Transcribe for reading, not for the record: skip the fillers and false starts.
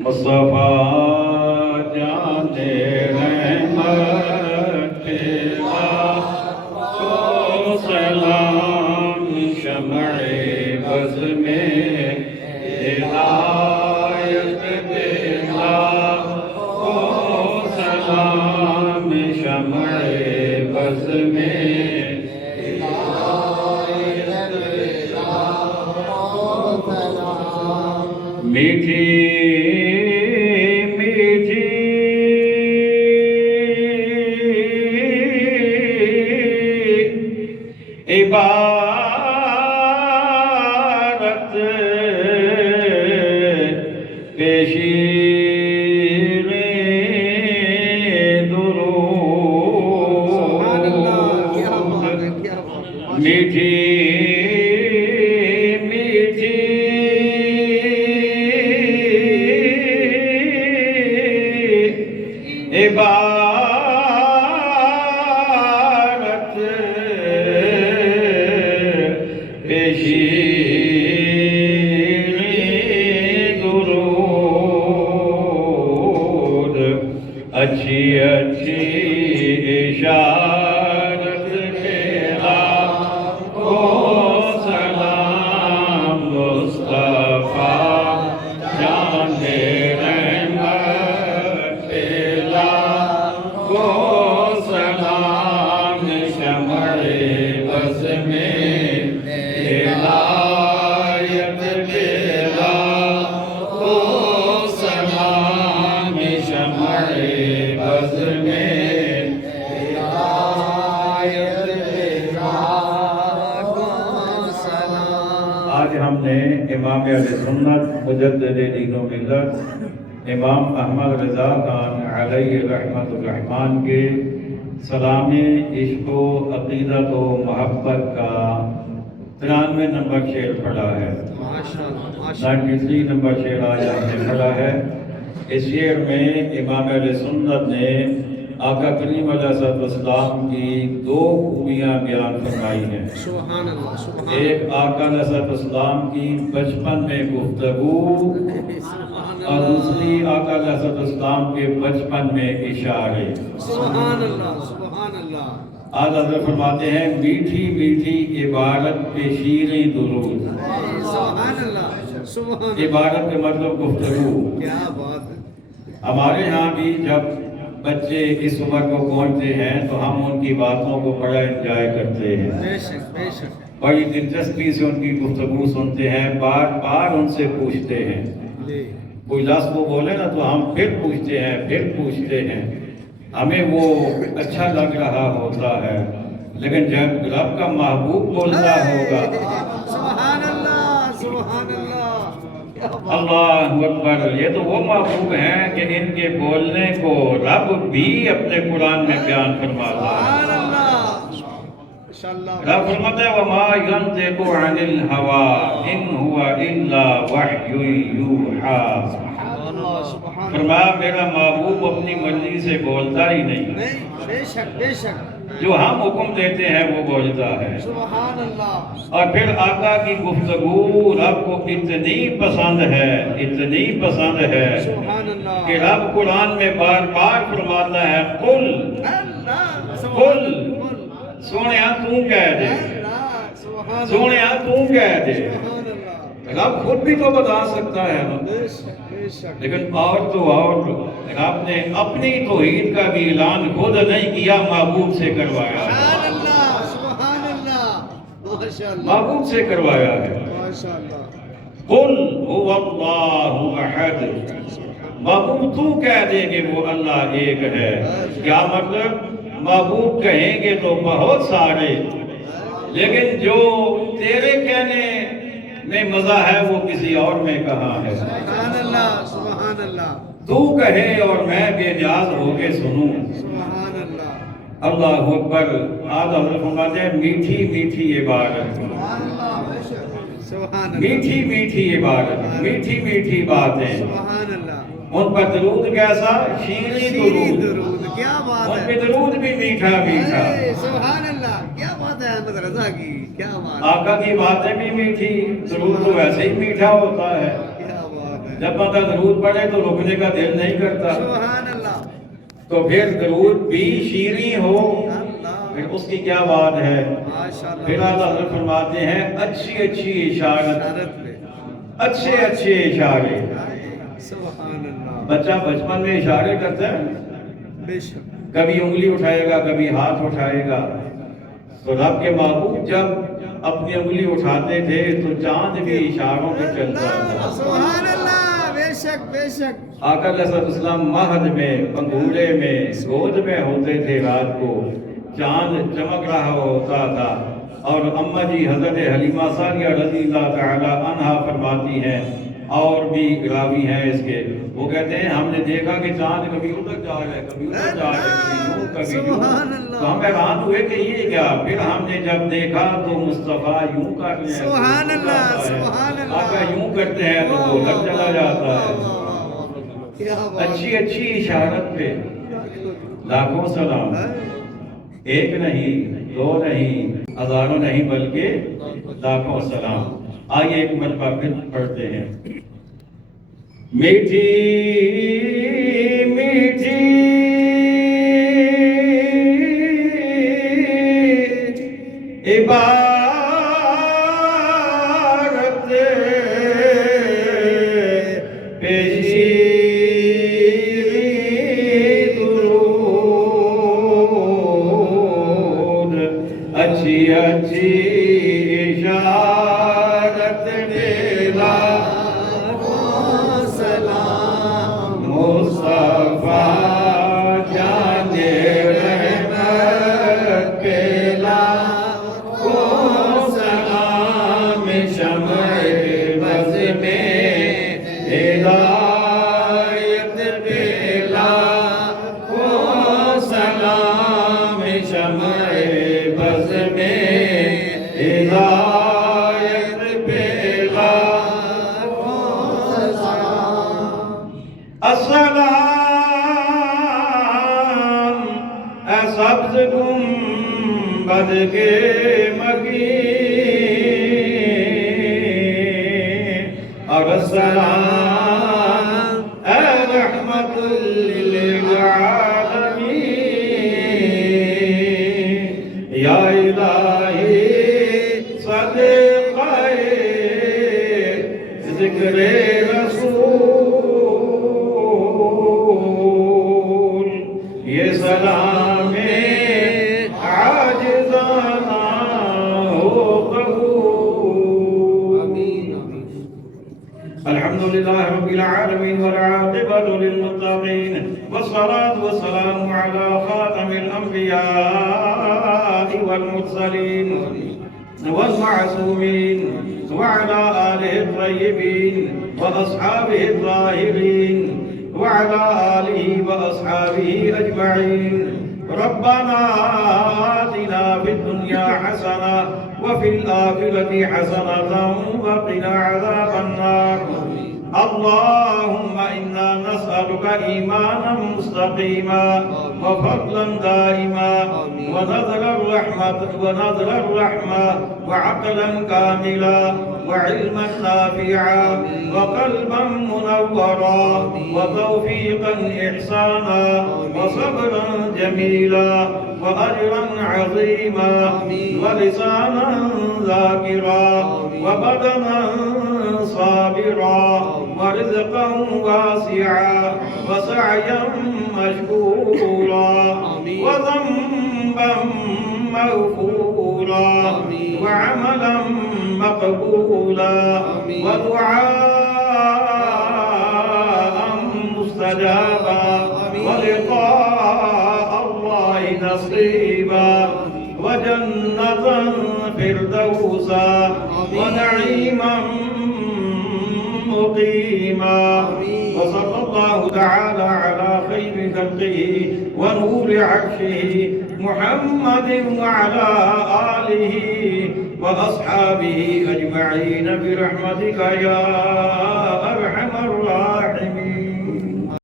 مصطفیٰ جانے رحمت کو سلام، شمع بز میں ہدایت دینا کو سلام، شمع بز میں ہدایت دینا کو سلام۔ میٹھی عبارت پیشیر درود، میٹھی میٹھی عبارت درود، اچھی اچھی اشارت تیرا کو سلام، مصطفیٰ جانے رحمت تیرا کو سلام، شمع بز میں ہدایت دینا کو سلام، شمع بز میں ہدایت دینا کو سلام۔ آج ہم نے امام اہل سنت مجدد دین و ملت امام احمد رضا خان علیہ رحمت الرحمن کے سلام عشق و عقیدت و محبت کا 93 نمبر شعر پڑھا ہے۔ 93 نمبر شعر آج ہم نے پڑھا ہے۔ اس شعر میں امام اہل سنت نے آقا کریم علیہ السلام کی 2 خوبیاں بیان فرمائی ہیں۔ ایک آقا علیہ السلام کی بچپن میں گفتگو، اور دوسری آقا علیہ السلام کے بچپن میں اشارے۔ سبحان اللہ، سبحان اللہ۔ آج حضرت فرماتے ہیں میٹھی میٹھی عبارت پہ شیریں درود۔ سبحان اللہ، سبحان اللہ۔ عبارت کے مطلب گفتگو۔ کیا بات ہے۔ ہمارے ہاں بھی جب بچے اس عمر کو پہنچتے ہیں تو ہم ان کی باتوں کو بڑا انجوائے کرتے ہیں، بے شک بے شک۔ بڑی دلچسپی سے ان کی گفتگو سنتے ہیں، بار بار ان سے پوچھتے ہیں۔ کوئی لفظ وہ بولے نا تو ہم پھر پوچھتے ہیں، پھر پوچھتے ہیں، ہمیں وہ اچھا لگ رہا ہوتا ہے۔ لیکن جب رب کا محبوب بولتا ہوگا، سبحان اللہ، سبحان اللہ، اللہ اکبر، یہ تو وہ محبوب ہیں کہ ان کے بولنے کو رب بھی اپنے قرآن میں بیان فرماتا ہے۔ سبحان اللہ، ماشاءاللہ۔ رب فرماتا ہے وَمَا يَنطِقُ عَنِ الْهَوَىٰ إِنْ هُوَ إِلَّا وَحْيٌ يُوحَىٰ۔ فرمایا میرا محبوب اپنی مرضی سے بولتا ہی نہیں، بے شک بے شک، جو ہم حکم دیتے ہیں وہ بولتا ہے۔ سبحان اللہ۔ اور پھر آقا کی گفتگو رب کو اتنی پسند ہے، اتنی پسند ہے سبحان اللہ کہ رب قرآن میں بار بار فرماتا ہے قل قل، سونیا تو کہہ دے، سونیا تو کہہ دے۔ رب خود بھی تو بتا سکتا ہے، لیکن اور رب نے اپنی توحید کا بھی اعلان خود نہیں کیا، محبوب سے کروایا، محبوب سے کروایا ہے۔ قل هو اللہ احد، محبوب تو کہہ دے کہ وہ اللہ ایک ہے۔ کیا مطلب؟ محبوب کہیں گے تو بہت سارے، لیکن جو تیرے کہنے میں مزہ ہے وہ کسی اور میں کہاں ہے۔ سبحان اللہ، سبحان اللہ، تو کہے اور میں بے نیاز ہو کے سنوں۔ سبحان اللہ، اللہ اکبر۔ آج حضرت فرماتے ہیں میٹھی میٹھی عبارت، سبحان اللہ، میٹھی میٹھی عبارت، میٹھی میٹھی باتیں، سبحان اللہ۔ ان پر درود کیسا؟ شیریں درود، درود، کیا بات ان ہے۔ پہ درود بھی میٹھا میٹھا، سبحان اللہ، کیا بات ہے احمد رضا کی، کیا بات ہے، آقا کی باتیں بھی میٹھی، درود تو ویسے ہی میٹھا ہوتا ہے۔ کیا بات ہے۔ جب بندہ درود پڑھے تو رکنے کا دل نہیں کرتا، سبحان اللہ تو پھر درود بھی شیریں ہو اللہ پھر اس کی کیا بات ہے۔ ماشاء اللہ پھر اعلیٰ حضرت فرماتے ہیں اچھی اچھی اشارت، اشارت پہ اچھے اچھے اشارے۔ سبحان اللہ بچہ بچپن میں اشارے کرتا ہے، بے شک کبھی انگلی اٹھائے گا کبھی ہاتھ اٹھائے گا، تو رب کے محبوب جب اپنی انگلی اٹھاتے تھے تو چاند بھی اشاروں پہ چلتا تھا۔ سبحان اللہ بے شک بے شک آقا علیہ السلام مہد میں پنگھوڑے میں گود میں ہوتے تھے، رات کو چاند چمک رہا ہوتا تھا، اور اماں جی حضرت حلیمہ سعدیہ رضی اللہ تعالی عنہا فرماتی ہیں، اور بھی راوی ہیں اس کے، وہ کہتے ہیں ہم نے دیکھا کہ چاند کبھی ادھر جا رہا ہے کبھی ادھر جا رہا ہے، کبھی یوں کبھی یوں، سبحان اللہ۔ تو ہم حیران ہوئے کہ یہ کیا، پھر ہم نے جب دیکھا تو مصطفیٰ یوں کر رہے ہیں، سبحان اللہ سبحان اللہ آقا یوں کرتے ہیں تو وہ ادھر چلا جاتا ہے۔ کیا بات اچھی اچھی اشارت پہ لاکھوں سلام، ایک نہیں دو نہیں ہزاروں نہیں بلکہ لاکھوں سلام۔ آئیے ایک مرتبہ پھر پڑھتے ہیں۔ میٹھی میٹھی عبارت پیشی درود، اچھی اچھی اشارت دینا سلام مصطفیٰ جان رحمت کے لاکھوں سلام، شمع بز میں ہدایت پہ لاکھوں سلام، شمع بز میں ہدایت پہ لاکھوں سلام۔ السلام اے سبز گنبد کے مکین، اور السلام اے رحمت للعالمین، یا الہی صدقہ ذکر رسول، یہ سلام عاجزانہ ہو قبول۔ الحمدللہ رب العالمین والعاقبۃ للمتقین، والصلاة والسلام علی خاتم الانبیاء والمرسلین والمعصومین، وعلى آله الطيبين وأصحابه الطاهرين، وعلى آله وأصحابه أجمعين۔ ربنا آتنا في الدنيا حسنة وفي الآخرة حسنة وقنا عذاب النار۔ اللهم إنا نسألك إيمانا مستقيما وفضلا دائما ونذر الرحمة وعقلا كاملا وعلما نافعا وقلبا منورا وتوفيقا إحسانا وصبرا جميلا وأجرا عظيما ولسانا ذاكرا وبدنا صابرا ورزقا واسعا وسعيا مشكورا وذنبا مغفورا وعملا مقبولا ودعاء مستجابا ولقاء الله نصيبا وجنة فردوسا ونعيما مقيما، وصلى الله تعالى على خير خلقه ونور عرشه محمد وعلى آله وأصحابه أجمعين برحمتك يا أرحم